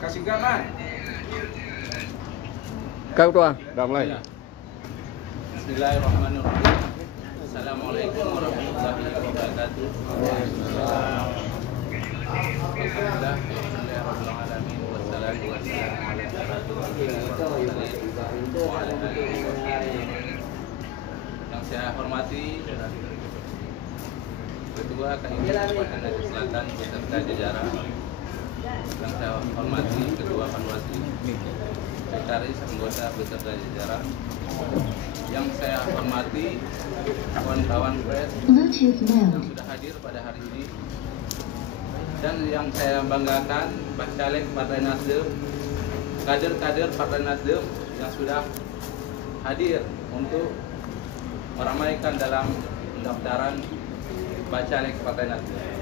Kasih gaman. Kau tua, dah mulai. Bismillahirrahmanirrahim. Assalamualaikum warahmatullahi wabarakatuh. Alhamdulillah, bismillahirrahmanirrahim. Wassalatu wassalamu ala rasulillah. Yang saya hormati Ketua KIP Kabupaten Aceh Selatan beserta jajaran. Yang saya hormati Ketua Panwaslu, Sekretaris anggota beserta jajaran. Yang saya hormati kawan-kawan pers yang sudah hadir pada hari ini, dan yang saya banggakan Bacalek Partai Nasdem, kader-kader Partai Nasdem yang sudah hadir untuk meramaikan dalam pendaftaran Bacalek Partai Nasdem.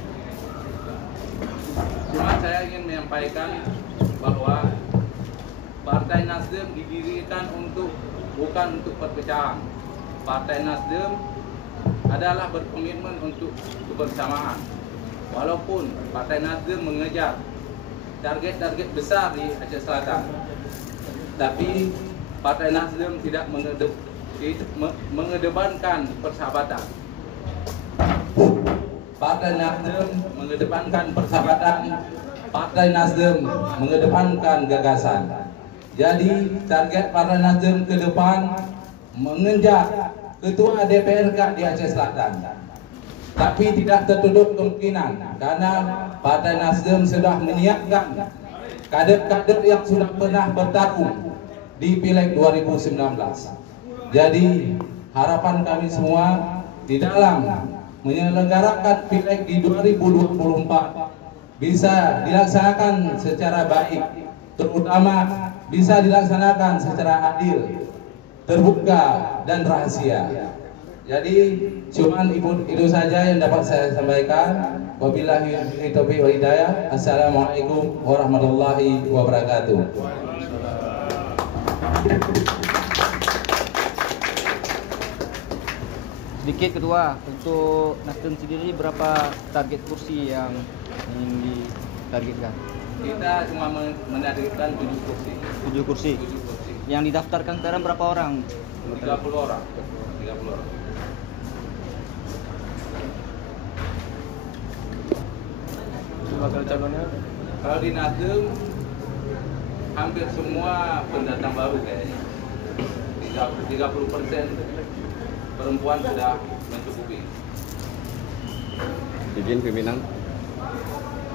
Cuma saya ingin menyampaikan bahwa Partai Nasdem didirikan bukan untuk perpecahan. Partai Nasdem adalah berkomitmen untuk kebersamaan. Walaupun Partai Nasdem mengejar target-target besar di Aceh Selatan, tapi Partai Nasdem tidak mengedepankan persahabatan. Partai Nasdem mengedepankan persahabatan. Partai Nasdem mengedepankan gagasan. Jadi target Partai Nasdem ke depan mengejar Ketua DPRK di Aceh Selatan. Tapi tidak tertutup kemungkinan karena Partai Nasdem sudah menyiapkan kader-kader yang sudah pernah bertarung di Pileg 2019. Jadi harapan kami semua di dalam menyelenggarakan Pileg di 2024 bisa dilaksanakan secara baik, terutama bisa dilaksanakan secara adil, terbuka dan rahasia. Jadi cuman itu saja yang dapat saya sampaikan. Wabillahi taufiq wal hidayah. Assalamualaikum warahmatullahi wabarakatuh. Sedikit Ketua, untuk Nasdem sendiri berapa target kursi yang ingin ditargetkan? Kita cuma menargetkan 7 kursi. 7 kursi. 7 kursi. Yang didaftarkan sekarang berapa orang? 30 orang. 30 orang. Bakal calonnya? Kalau di Nasdem hampir semua pendatang baru kayaknya. 30% perempuan sudah mencukupi. Izin pimpinan,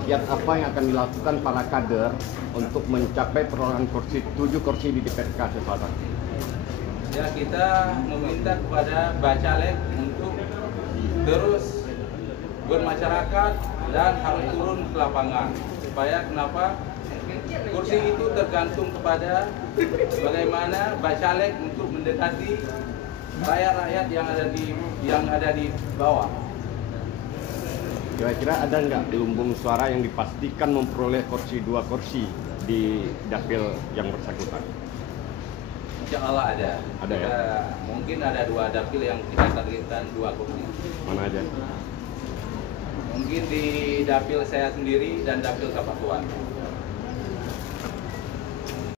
kiat apa yang akan dilakukan para kader untuk mencapai perolehan kursi 7 kursi di DPRK Aceh Selatan? Ya, kita meminta kepada Bacalek untuk terus bermasyarakat dan harus turun ke lapangan. Supaya kenapa? Kursi itu tergantung kepada bagaimana Bacalek untuk mendekati rakyat-rakyat yang ada di bawah. Kira-kira ada nggak di lumbung suara yang dipastikan memperoleh 2 kursi di dapil yang bersangkutan? Insya Allah ada. Ada ya? Mungkin ada 2 dapil yang kita targetkan 2 kursi. Mana aja? Mungkin di dapil saya sendiri dan dapil Kapakuan.